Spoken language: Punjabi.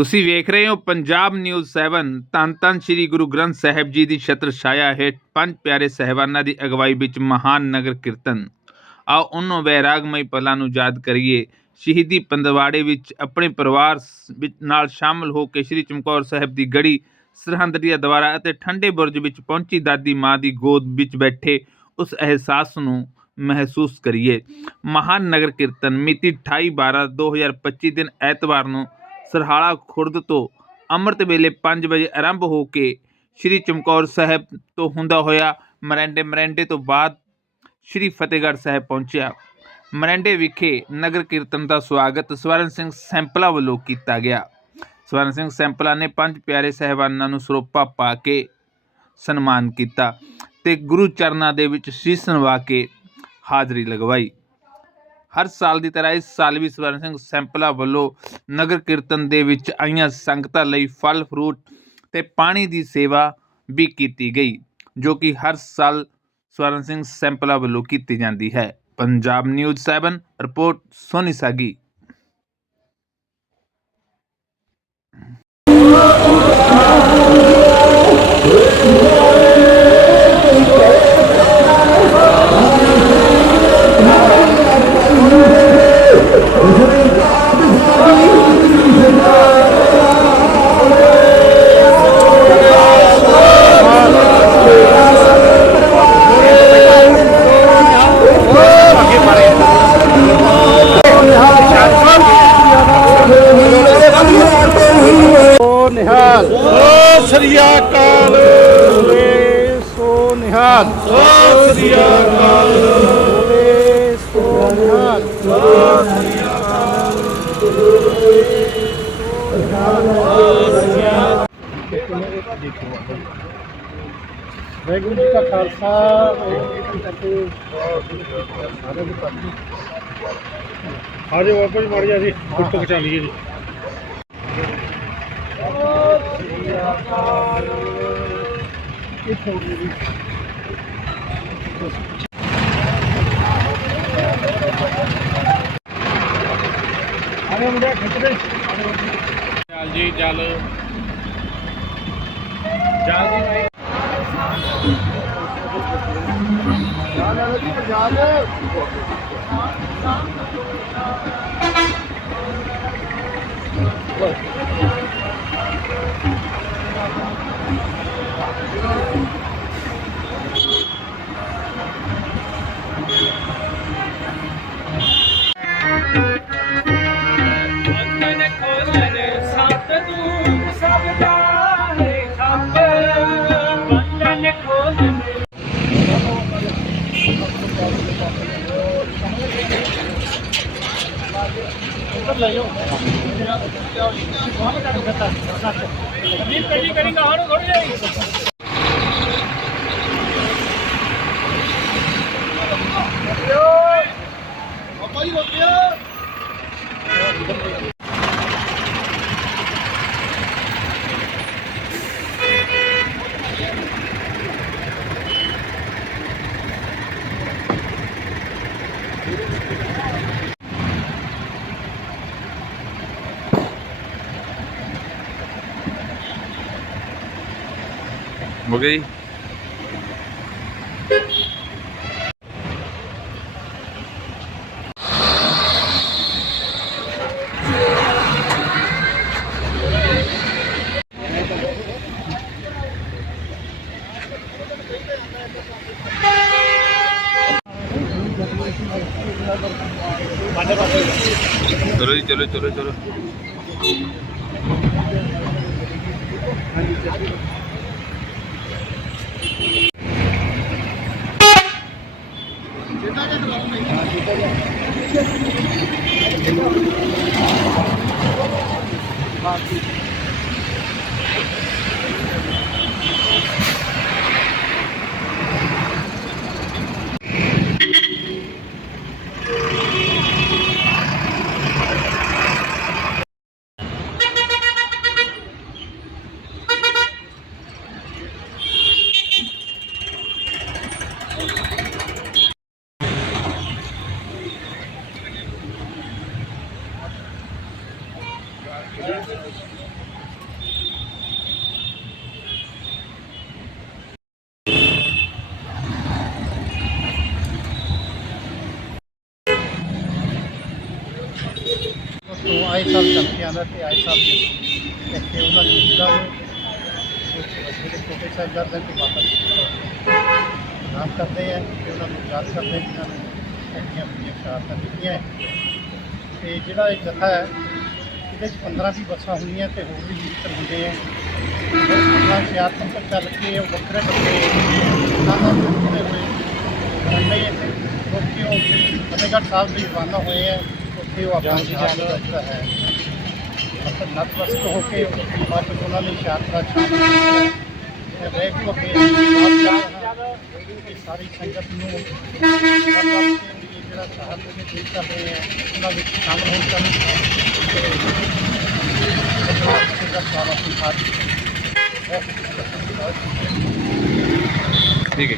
ਤੁਸੀਂ ਵੇਖ ਰਹੇ ਹੋ ਪੰਜਾਬ ਨਿਊਜ਼ 7 ਧੰਨ ਧੰਨ ਸ੍ਰੀ ਗੁਰੂ ਗ੍ਰੰਥ ਸਾਹਿਬ ਜੀ ਦੀ ਛਤਰ ਛਾਇਆ ਹੇਠ ਪੰਜ ਪਿਆਰੇ ਸਹਿਬਾਨਾਂ ਦੀ ਅਗਵਾਈ ਵਿੱਚ ਮਹਾਨ ਨਗਰ ਕੀਰਤਨ। ਆਓ ਉਹਨਾਂ ਵੈਰਾਗਮਈ ਪਲਾਂ ਨੂੰ ਯਾਦ ਕਰੀਏ। ਸ਼ਹੀਦੀ ਪੰਦਵਾੜੇ ਵਿੱਚ ਆਪਣੇ ਪਰਿਵਾਰ ਵਿੱਚ ਨਾਲ ਸ਼ਾਮਲ ਹੋ ਕੇ ਸ੍ਰੀ ਚਮਕੌਰ ਸਾਹਿਬ ਦੀ ਗੜੀ ਸਰਹੰਦਰੀਆ ਦੁਆਰਾ ਅਤੇ ਠੰਡੇ ਬੁਰਜ ਵਿੱਚ ਪਹੁੰਚੀ ਦਾਦੀ ਮਾਂ ਦੀ ਗੋਦ ਵਿੱਚ ਬੈਠੇ ਉਸ ਅਹਿਸਾਸ ਨੂੰ ਮਹਿਸੂਸ ਕਰੀਏ। ਮਹਾਨ ਨਗਰ ਕੀਰਤਨ ਮਿਤੀ 28 12 2025 ਦਿਨ ਐਤਵਾਰ ਨੂੰ ਸਰਹਾਲਾ ਖੁਰਦ ਤੋਂ ਅੰਮ੍ਰਿਤ ਵੇਲੇ 5 ਵਜੇ ਆਰੰਭ ਹੋ ਕੇ ਸ੍ਰੀ ਚਮਕੌਰ ਸਾਹਿਬ ਤੋਂ ਹੁੰਦਾ ਹੋਇਆ ਮਰੈਂਡੇ ਮਰੈਂਡੇ ਤੋਂ ਬਾਅਦ ਸ੍ਰੀ ਫਤਿਹਗੜ੍ਹ ਸਾਹਿਬ ਪਹੁੰਚਿਆ। ਮਰੈਂਡੇ ਵਿਖੇ ਨਗਰ ਕੀਰਤਨ ਦਾ ਸਵਾਗਤ ਸਵਰਨ ਸਿੰਘ ਸੈਂਪਲਾ ਵੱਲੋਂ ਕੀਤਾ ਗਿਆ। ਸਵਰਨ ਸਿੰਘ ਸੈਂਪਲਾ ਨੇ ਪੰਜ ਪਿਆਰੇ ਸਹਿਬਾਨਾਂ ਨੂੰ ਸਰੋਪਾ ਪਾ ਕੇ ਸਨਮਾਨ ਕੀਤਾ ਤੇ ਗੁਰੂ ਚਰਨਾਂ ਦੇ ਵਿੱਚ ਸੀਸ ਨਵਾ ਕੇ ਹਾਜ਼ਰੀ ਲਗਵਾਈ। ਹਰ ਸਾਲ ਦੀ ਤਰ੍ਹਾਂ ਇਸ ਸਾਲ ਵੀ ਸਵਰਨ ਸਿੰਘ ਸੈਂਪਲਾ ਵੱਲੋਂ ਨਗਰ ਕੀਰਤਨ ਦੇ ਵਿੱਚ ਆਈਆਂ ਸੰਗਤਾਂ ਲਈ ਫਲ, ਫਰੂਟ ਤੇ ਪਾਣੀ ਦੀ ਸੇਵਾ ਵੀ ਕੀਤੀ ਗਈ, ਜੋ ਕਿ ਹਰ ਸਾਲ ਸਵਰਨ ਸਿੰਘ ਸੈਂਪਲਾ ਵੱਲੋਂ ਕੀਤੀ ਜਾਂਦੀ ਹੈ। Punjab news 7 report Soni Sagi. ਨਿਹਾਲ। ਸਤਿ ਸ੍ਰੀ ਅਕਾਲ। ਬੋਲੇ ਸੋ ਨਿਹਾਲ। ਸਤਿ ਸ੍ਰੀ ਅਕਾਲ। ਬੋਲੇ ਸੋ ਨਿਹਾਲ। ਵਾਹਿਗੁਰੂ ਜੀ ਕਾ ਖਾਲਸਾ ਵਾਹਿਗੁਰੂ ਜੀ ਕੀ ਫਤਿਹ। ਸਾਰੇ ਦੀ ਫਤਿਹ ਆ ਜਾਓ ਬਾਬਾ ਜੀ ਮਾਰ ਜਾ ਜੀ ਫੋਟੋ ਖਿਚਾ ਲਈਏ ਜੀ। ਕਿੱਥੋਂ ਦੀ ਆਰੇ ਮੁੰਡਿਆ ਜੀ ਚੱਲ ਚੱਲ ਜੀ ਭਾਈ ਬੰਦਨ ਜੀ ਪਹਿਲੀ ਕਰੀਂਗਾ ਹੁਣ ਥੋੜੀ ਜਾਈ ਹੋ ਗਈ ਚਲੋ ਜੀ ਚਲੋ ਚਲੋ ਚਲੋ ਤੋਂ ਆਏ ਸਾਲ ਕਰਕੇ ਆਉਂਦਾ ਬਾਕੀ तो साल आए साल देखते उन्हें छोटे साहबजाद हैं। माता नाम करते हैं याद करते हैं जिन्होंने शहादत दी जत्था है ਇਹਦੇ ਚ 15 ਵੀ ਬੱਸਾਂ ਹੋਣੀਆਂ ਤੇ ਹੋਰ ਵੀ ਮਿੱਤਰ ਹੁੰਦੇ ਆ। ਉਹਨਾਂ ਸਿਆਸਤ ਤੋਂ ਚੱਲ ਕੇ ਉਹ ਵੱਖਰੇ ਵੱਖਰੇ ਸਥਾਨਾਂ ਤੇ ਜੁੜੇ ਹੋਏ। ਰਹਿੰਦੇ ਇੱਥੇ ਕਿਉਂਕਿ ਉਹ ਫਤਿਹਗੜ੍ਹ ਸਾਹਿਬ ਲਈ ਰਵਾਨਾ ਹੋਏ ਆ ਉੱਥੇ ਉਹ ਆਪਣਾ ਦਾ ਜਿਹੜਾ ਹੈ। ਮਤਲਬ ਨਤਮਸਤਕ ਹੋ ਕੇ ਬਾਅਦ ਵਿੱਚ ਉਹਨਾਂ ਨੇ ਸ਼ਹਾਦਤ ਦਾ ਵੇਖ ਲੋ ਕਿ ਆਪ ਜਾ ਕਿ ਸਾਰੀ ਸੰਗਤ ਨੂੰ ਜਿਹੜਾ ਸ਼ਹਾਦਤ ਦੇ ਦੇਸ਼ ਕਰ ਰਹੇ ਆ, ਉਹਨਾਂ ਵਿੱਚ ਸ਼ਾਮਲ ਹੋਣ ਕਰਨ ਤੇ ਠੀਕ ਹੈ।